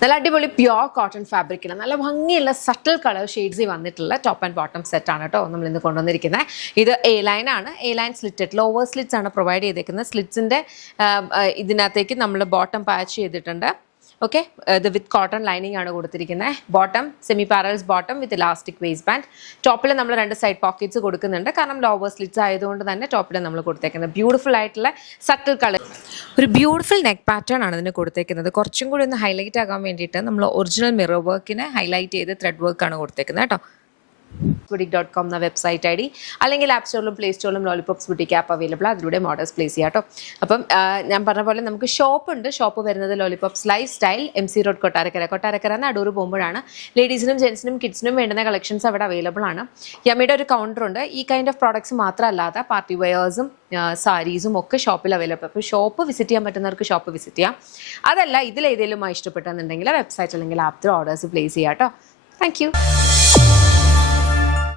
നല്ല അടിപൊളി pure cotton ഫാബ്രിക്കിൽ നല്ല ഭംഗിയുള്ള സട്ടിൽ കളർ ഷെയ്ഡ്സിൽ വന്നിട്ടുള്ള ടോപ്പ് ആൻഡ് ബോട്ടം സെറ്റ് ആണ് കേട്ടോ നമ്മൾ ഇന്ന് കൊണ്ടുവന്നിരിക്കുന്നത്. ഇത് എ ലൈൻ ആണ്. A line slitted lower slits ആണ് പ്രൊവൈഡ് ചെയ്തേക്കുന്നത്. സ്ലിറ്റ്സിൻ്റെ ഇതിനകത്തേക്ക് നമ്മൾ ബോട്ടം പാച്ച് ചെയ്തിട്ടുണ്ട്. ഓക്കെ, ഇത് വിത്ത് കോട്ടൺ ലൈനിങ് ആണ് കൊടുത്തിരിക്കുന്നത്. ബോട്ടം സെമി പാരൽസ് ബോട്ടം വിത്ത് ഇലാസ്റ്റിക് വേസ്റ്റ് ബാൻഡ്. ടോപ്പിൽ നമ്മൾ 2 സൈഡ് പോക്കറ്റ്സ് കൊടുക്കുന്നുണ്ട്, കാരണം ലോവർ സ്ലിറ്റ്സ് ആയതുകൊണ്ട് തന്നെ ടോപ്പിൽ നമ്മൾ കൊടുത്തേക്കുന്നത്. ബ്യൂട്ടിഫുൾ ആയിട്ടുള്ള സട്ടിൽ കളർ, ഒരു ബ്യൂട്ടിഫുൾ നെക്ക് പാറ്റേൺ ആണ് ഇതിന് കൊടുത്തേക്കുന്നത്. കുറച്ചും കൂടി ഒന്ന് ഹൈലൈറ്റ് ആകാൻ വേണ്ടിയിട്ട് നമ്മൾ ഒറിജിനൽ മിറർ വർക്കിനെ ഹൈലൈറ്റ് ചെയ്ത് ത്രെഡ് വർക്കാണ് കൊടുത്തേക്കുന്നത് കേട്ടോ. boutique.com എന്ന വെബ്സൈറ്റ് ഐ ഡി, അല്ലെങ്കിൽ ആപ്പ് സ്റ്റോറിലും പ്ലേ സ്റ്റോറിലും ലോലിപോപ്സ് ബുട്ടീക്ക് ആപ്പ് അവൈലബിൾ. അതിലൂടെ ഓർഡേഴ്സ് പ്ലേസ് ചെയ്യാം കേട്ടോ. അപ്പം ഞാൻ പറഞ്ഞ പോലെ നമുക്ക് ഷോപ്പ് ഉണ്ട്. ഷോപ്പ് വരുന്നത് lollipops life style, MC road, Kottarakkara Adoor പോകുമ്പോഴാണ്. ലേഡീസിനും ജെൻസിനും കിഡ്സിനും വേണ്ടുന്ന കളക്ഷൻസ് അവിടെ അവൈലബിൾ ആണ്. യമ്മിയുടെ ഒരു കൗണ്ടർ ഉണ്ട്. ഈ കൈൻഡ് ഓഫ് പ്രോഡക്ട്സ് മാത്രമല്ലാതെ പാർട്ടി വെയേഴ്സും സാരീസും ഒക്കെ ഷോപ്പിൽ അവൈലബിൾ. അപ്പോൾ ഷോപ്പ് വിസിറ്റ് ചെയ്യാൻ പറ്റുന്നവർക്ക് ഷോപ്പ് വിസിറ്റ് ചെയ്യാം. അതല്ല ഇതിലേതെങ്കിലും ഇഷ്ടപ്പെട്ടെന്നുണ്ടെങ്കിൽ വെബ്സൈറ്റ് അല്ലെങ്കിൽ ആപ്പിൽ ഓർഡേഴ്സ് പ്ലേസ് ചെയ്യാം കേട്ടോ. Thank you.